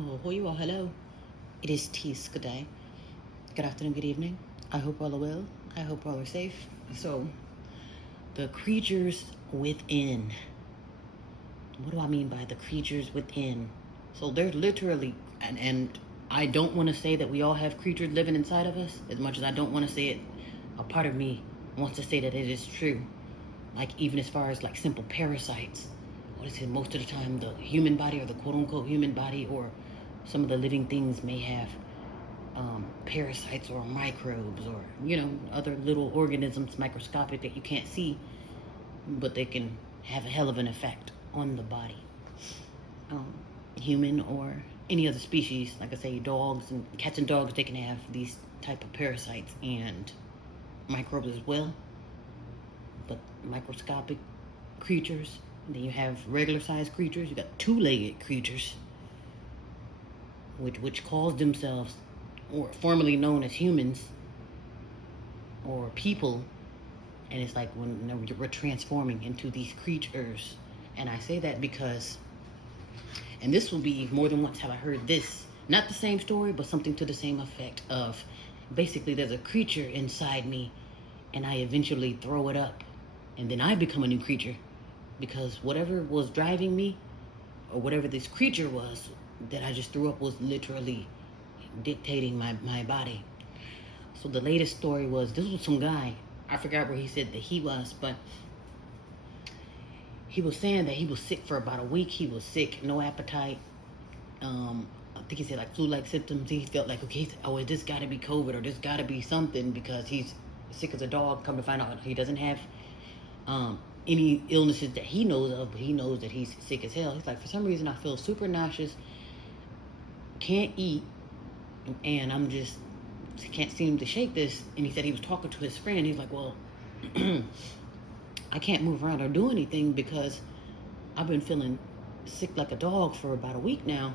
Oh, who you are? Hello. It is Tees. Good day. Good afternoon. Good evening. I hope all are well. I hope all are safe. So, the creatures within. What do I mean by the creatures within? So they're literally, and I don't want to say that we all have creatures living inside of us. As much as I don't want to say it, a part of me wants to say that it is true. Like even as far as like simple parasites. What is it? Most of the time, the human body or the quote unquote human body or some of the living things may have parasites or microbes or other little organisms microscopic that you can't see, but they can have a hell of an effect on the body. Human or any other species, like I say, dogs and cats and dogs, they can have these type of parasites and microbes as well, but microscopic creatures. And then you have regular sized creatures. You got two-legged creatures which calls themselves, or formerly known as humans or people, and it's like when we're transforming into these creatures. And I say that because, and this will be more than once have I heard this, not the same story, but something to the same effect of, basically there's a creature inside me and I eventually throw it up and then I become a new creature, because whatever was driving me or whatever this creature was that I just threw up was literally dictating my body. So the latest story was, this was some guy, I forgot where he said that he was, but he was saying that he was sick for about a week. He was sick, no appetite. I think he said like flu-like symptoms. He felt like, okay, oh, this got to be COVID or this got to be something, because he's sick as a dog. Come to find out, he doesn't have any illnesses that he knows of, but he knows that he's sick as hell. He's like, for some reason, I feel super nauseous, can't eat, and I'm just can't seem to shake this. And he said he was talking to his friend. He's like, well, I can't move around or do anything because I've been feeling sick like a dog for about a week now,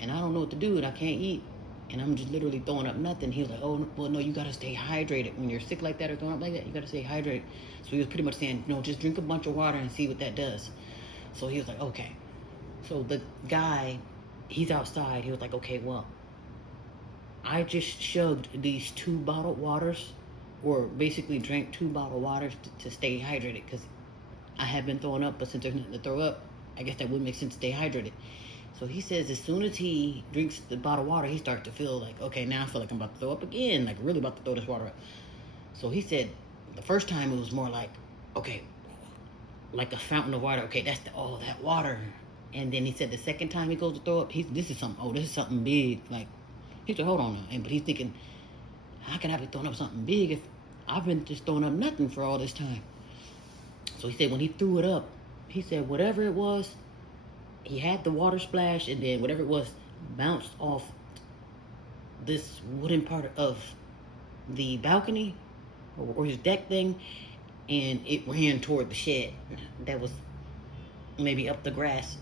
and I don't know what to do, and I can't eat, and I'm just literally throwing up nothing. He was like, oh, well, no, you got to stay hydrated. When you're sick like that or throwing up like that, you got to stay hydrated. So he was pretty much saying, no, just drink a bunch of water and see what that does. So he was like, okay. So the guy, he's outside. He was like, okay, well, I just shoved these 2 bottled waters, or basically drank 2 bottled waters to stay hydrated, because I have been throwing up, but since there's nothing to throw up, I guess that would make sense to stay hydrated. So he says as soon as he drinks the bottled water, he starts to feel like, okay, now I feel like I'm about to throw up again, like really about to throw this water up. So he said the first time it was more like, okay, like a fountain of water. Okay, that's that water. And then he said the second time he goes to throw up, this is something big. Like, he said, hold on now. But he's thinking, how can I be throwing up something big if I've been just throwing up nothing for all this time? So he said when he threw it up, he said whatever it was, he had the water splash, and then whatever it was bounced off this wooden part of the balcony or his deck thing, and it ran toward the shed that was maybe up the grass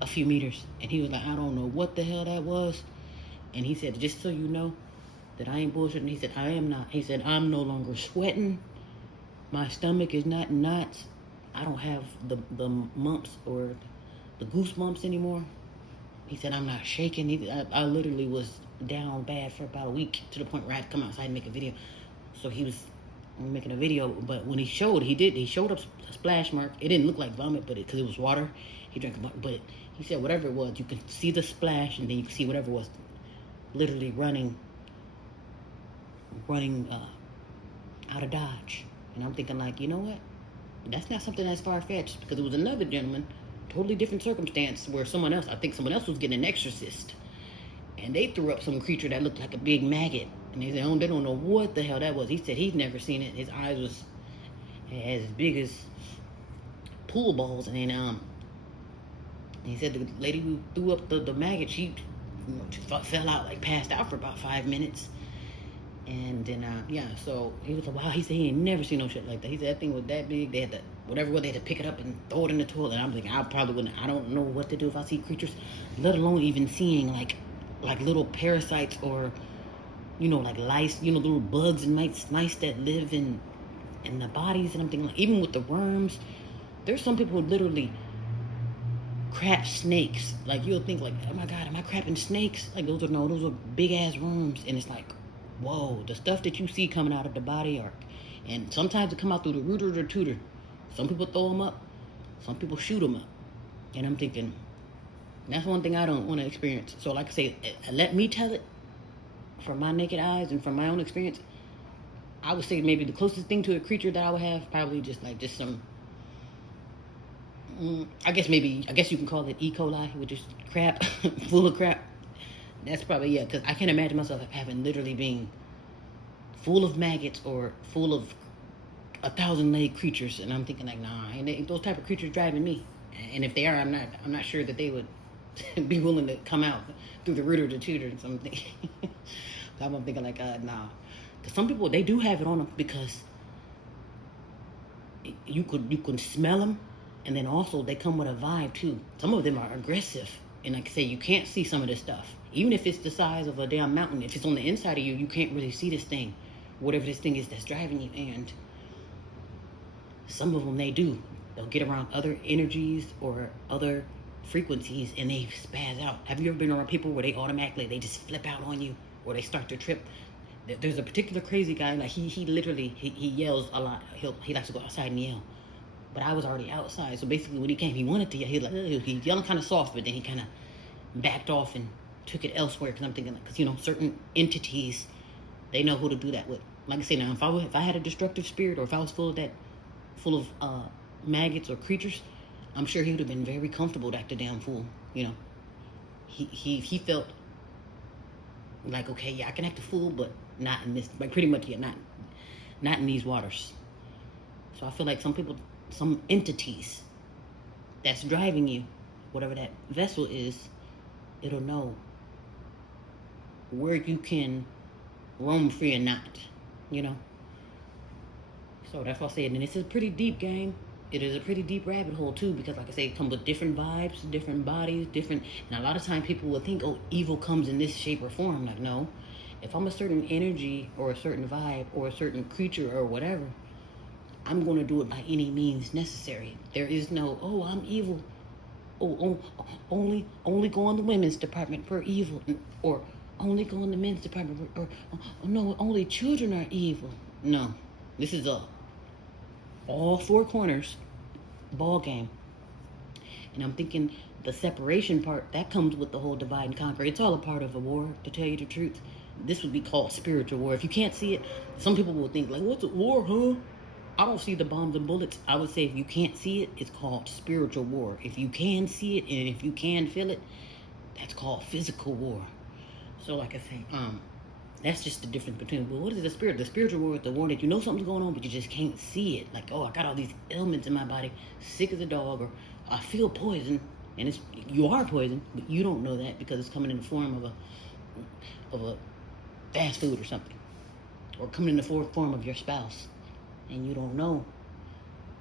a few meters. And he was like, I don't know what the hell that was. And he said, just so you know that I ain't bullshitting. He said, I am not. He said, I'm no longer sweating. My stomach is not in knots. I don't have the mumps or the goosebumps anymore. He said, I'm not shaking. I literally was down bad for about a week, to the point where I had to come outside and make a video. So he was making a video, but when he showed up a splash mark. It didn't look like vomit, but because it was water, he drank a bunch. But he said whatever it was, you can see the splash, and then you can see whatever it was literally running out of Dodge. And I'm thinking like, you know what? That's not something that's far-fetched, because it was another gentleman, totally different circumstance, where someone else was getting an exorcist, and they threw up some creature that looked like a big maggot, and they said, oh, they don't know what the hell that was. He said he's never seen it. His eyes was as big as pool balls, and then he said the lady who threw up the maggot, she fell out, like passed out for about 5 minutes. And then, so he was like, wow, he said he ain't never seen no shit like that. He said that thing was that big, they had to, they had to pick it up and throw it in the toilet. And I'm thinking, I probably wouldn't, I don't know what to do if I see creatures, let alone even seeing like little parasites or, like lice, little bugs and mice that live in the bodies. And I'm thinking, like, even with the worms, there's some people who literally crap snakes. Like you'll think like, oh my God, am I crapping snakes? Like those are big ass worms, and it's like, whoa, the stuff that you see coming out of the body arc, and sometimes it come out through the rooter or the tutor. Some people throw them up, some people shoot them up, and I'm thinking that's one thing I don't want to experience. So like I say, let me tell it from my naked eyes and from my own experience. I would say maybe the closest thing to a creature that I would have probably just some. I guess you can call it E. coli, which is crap, full of crap. That's probably, yeah, because I can't imagine myself having literally being full of maggots or full of 1,000-legged creatures, and I'm thinking like, nah, ain't those type of creatures driving me. And if they are, I'm not sure that they would be willing to come out through the rooter to tutor or something. I'm thinking like, nah, because some people they do have it on them because you could smell them. And then also they come with a vibe too. Some of them are aggressive. And like I say, you can't see some of this stuff. Even if it's the size of a damn mountain, if it's on the inside of you, you can't really see this thing. Whatever this thing is that's driving you. And some of them, they do. They'll get around other energies or other frequencies and they spaz out. Have you ever been around people where they just flip out on you or they start to trip? There's a particular crazy guy, like he literally yells a lot. He likes to go outside and yell. But I was already outside, so basically when he came, he wanted to yell. He yelled kind of soft, but then he kind of backed off and took it elsewhere. Because I'm thinking, because certain entities, they know who to do that with. Like I say, now if I had a destructive spirit, or if I was full of maggots or creatures, I'm sure he would have been very comfortable to act a damn fool. He felt like, okay, yeah, I can act a fool, but not in this. Like pretty much, yeah, not in these waters. So I feel like some entities that's driving you, whatever that vessel is, it'll know where you can roam free and not, So that's what I said. And this is a pretty deep game. It is a pretty deep rabbit hole too, because like I say, it comes with different vibes, different bodies, and a lot of times people will think, oh, evil comes in this shape or form. Like, no. If I'm a certain energy or a certain vibe or a certain creature or whatever, I'm going to do it by any means necessary. There is no, oh, I'm evil. Oh, only go in the women's department for evil. Or only go in the men's department. Or oh, no, only children are evil. No. This is all four corners ball game. And I'm thinking the separation part, that comes with the whole divide and conquer. It's all a part of a war, to tell you the truth. This would be called spiritual war. If you can't see it, some people will think like, what's a war, huh? I don't see the bombs and bullets. I would say if you can't see it, it's called spiritual war. If you can see it and if you can feel it, that's called physical war. So like I say, that's just the difference between, well, what is the spirit? The spiritual war is the war that you know something's going on, but you just can't see it. Like, oh, I got all these ailments in my body, sick as a dog, or I feel poison, and you are poison, but you don't know that because it's coming in the form of a fast food or something, or coming in the form of your spouse. And you don't know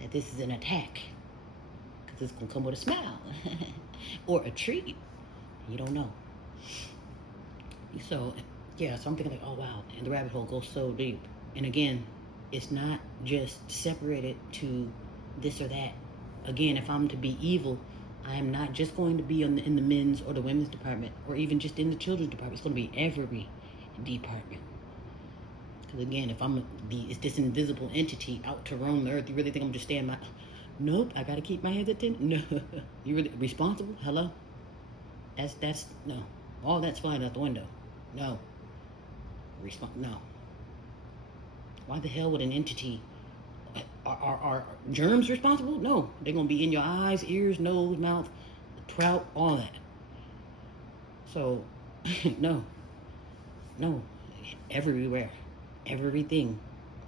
that this is an attack because it's going to come with a smile or a treat. You don't know. So, yeah, so I'm thinking like, oh, wow. And the rabbit hole goes so deep. And again, it's not just separated to this or that. Again, if I'm to be evil, I am not just going to be in the men's or the women's department or even just in the children's department. It's going to be every department. Because again, if it's this invisible entity out to roam the earth, you really think I'm just staying nope, I gotta keep my head at 10? No. You really responsible? Hello? That's no. All that's flying out the window. No. No. Why the hell would an entity are germs responsible? No. They're gonna be in your eyes, ears, nose, mouth, trout, all that. So no. Everywhere. Everything.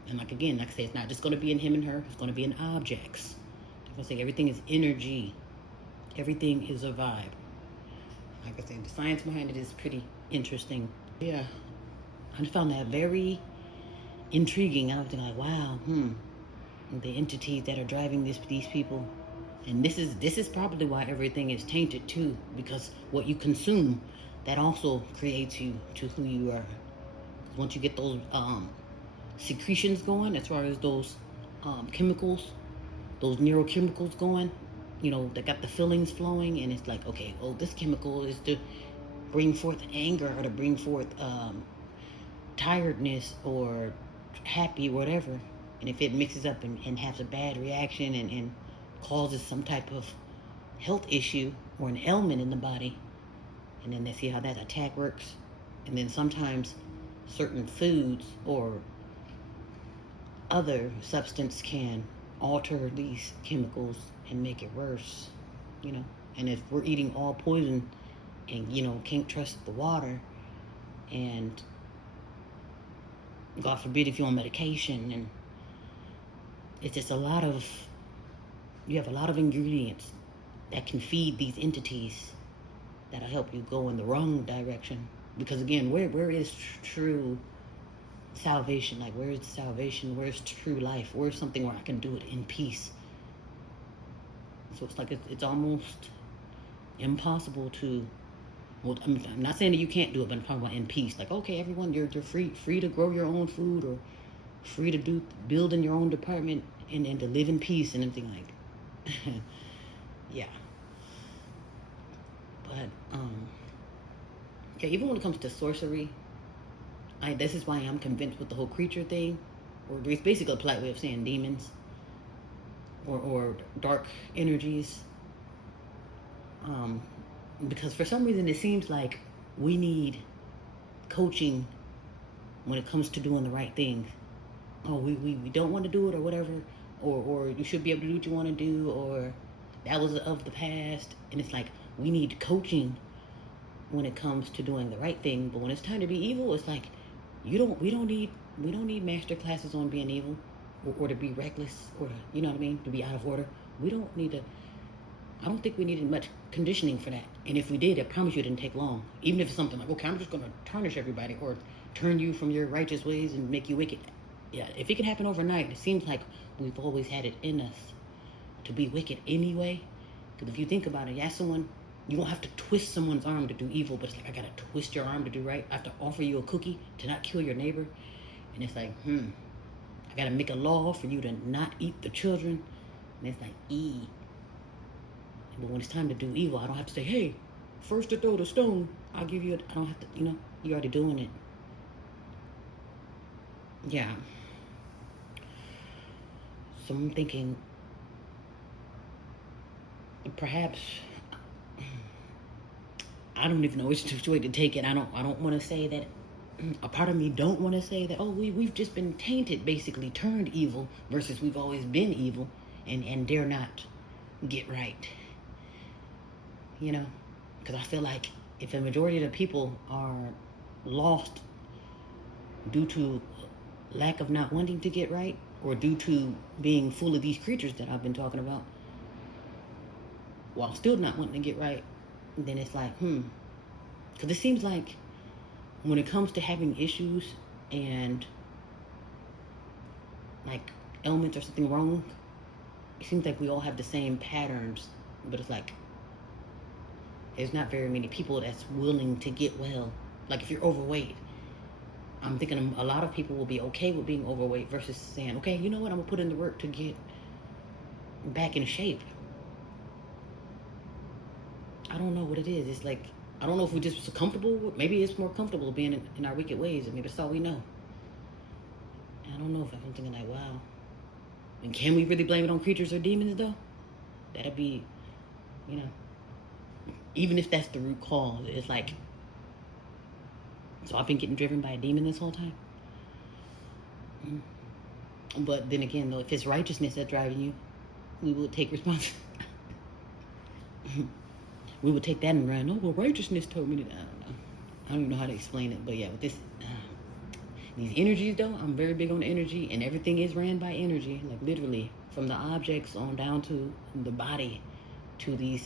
And like I say, it's not just going to be in him and her. It's going to be in objects. I'm going to say everything is energy. Everything is a vibe. Like I said, the science behind it is pretty interesting. Yeah. I found that very intriguing. I was thinking like, wow, the entities that are driving these people. And this is probably why everything is tainted too. Because what you consume, that also creates you to who you are. Once you get those secretions going, as far as those chemicals, those neurochemicals going, that got the fillings flowing, and it's like, okay, oh, this chemical is to bring forth anger or to bring forth tiredness or happy, whatever. And if it mixes up and has a bad reaction and causes some type of health issue or an ailment in the body, and then they see how that attack works. And then sometimes certain foods or other substance can alter these chemicals and make it worse, And if we're eating all poison and, can't trust the water, and God forbid if you're on medication, and it's just you have a lot of ingredients that can feed these entities that'll help you go in the wrong direction. Because again, where is true salvation? Like, where is salvation? Where's true life? Where's something where I can do it in peace? So it's like it's almost impossible to. Well, I'm not saying that you can't do it, but I'm talking about in peace. Like, okay, everyone, you're free to grow your own food, or free to build in your own department, and to live in peace and everything like. Yeah. But yeah, even when it comes to sorcery, this is why I'm convinced with the whole creature thing, or it's basically a polite way of saying demons, or dark energies. Because for some reason it seems like we need coaching when it comes to doing the right thing. Oh, we don't want to do it, or whatever, or you should be able to do what you want to do, or that was of the past. And it's like we need coaching when it comes to doing the right thing. But when it's time to be evil, it's like we don't need master classes on being evil, or to be reckless, or you know what I mean, to be out of order. We don't need to. I don't think we needed much conditioning for that. And if we did, I promise you it didn't take long. Even if it's something like, okay, I'm just going to tarnish everybody or turn you from your righteous ways and make you wicked. Yeah, if it can happen overnight, it seems like we've always had it in us to be wicked anyway. Because if you think about it, you ask someone, you don't have to twist someone's arm to do evil, but it's like, I got to twist your arm to do right. I have to offer you a cookie to not kill your neighbor. And it's like, I got to make a law for you to not eat the children. And it's like, But when it's time to do evil, I don't have to say, hey, first to throw the stone, I'll give you I don't have to, you're already doing it. Yeah. So I'm thinking, perhaps, I don't even know which way to take it. I don't want to say that, a part of me don't want to say that, oh, we've just been tainted, basically, turned evil, versus we've always been evil, and dare not get right. Because I feel like if a majority of the people are lost due to lack of not wanting to get right, or due to being full of these creatures that I've been talking about, while still not wanting to get right, then it's like, Because it seems like when it comes to having issues and like ailments or something wrong, it seems like we all have the same patterns, but it's like, there's not very many people that's willing to get well. Like if you're overweight, I'm thinking a lot of people will be okay with being overweight versus saying, okay, you know what, I'm gonna put in the work to get back in shape. I don't know what it is. It's like, I don't know if we just so comfortable. Maybe it's more comfortable being in our wicked ways, and maybe that's all we know. I don't know if I'm thinking like, wow. And can we really blame it on creatures or demons though? That'd be, even if that's the root cause, it's like, so I've been getting driven by a demon this whole time. But then again, though, if it's righteousness that's driving you, we will take responsibility. We would take that and run. Oh, well, righteousness told me that. I don't know. I don't even know how to explain it. But yeah, with these energies, though, I'm very big on energy, and everything is ran by energy. Like literally, from the objects on down to the body, to the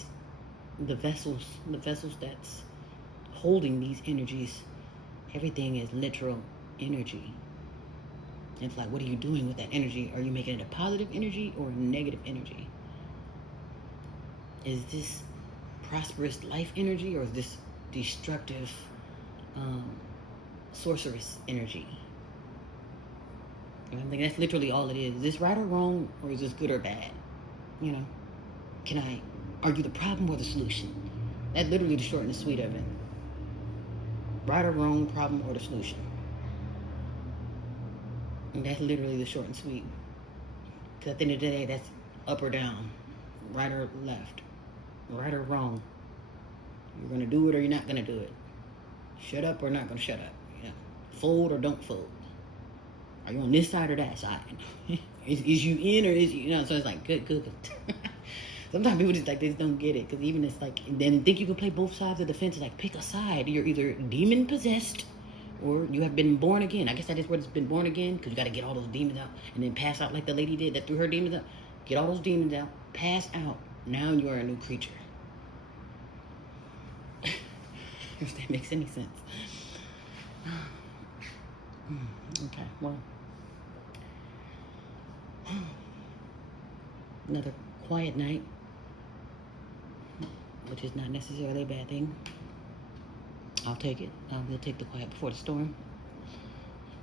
vessels that's holding these energies. Everything is literal energy. It's like, what are you doing with that energy? Are you making it a positive energy or a negative energy? Is this prosperous life energy, or is this destructive sorceress energy? And I think that's literally all it is. Is this right or wrong, or is this good or bad? Are you the problem or the solution? That's literally the short and the sweet of it. Right or wrong, problem or the solution. And that's literally the short and sweet. Because at the end of the day, that's up or down, right or left, right or wrong. You're going to do it or you're not going to do it. Shut up or not going to shut up. You know, fold or don't fold. Are you on this side or that side? is you in or is you know? So it's like good. Sometimes people just like they just don't get it because even it's like then think you can play both sides of the fence. Like pick a side. You're either demon possessed or you have been born again. I guess that is what it's been born again because you got to get all those demons out and then pass out like the lady did that threw her demons out. Get all those demons out, pass out. Now you are a new creature. If that makes any sense. Okay, well. Another quiet night, which is not necessarily a bad thing. I'll take it. We'll take the quiet before the storm.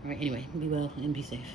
All right, anyway, be well and be safe.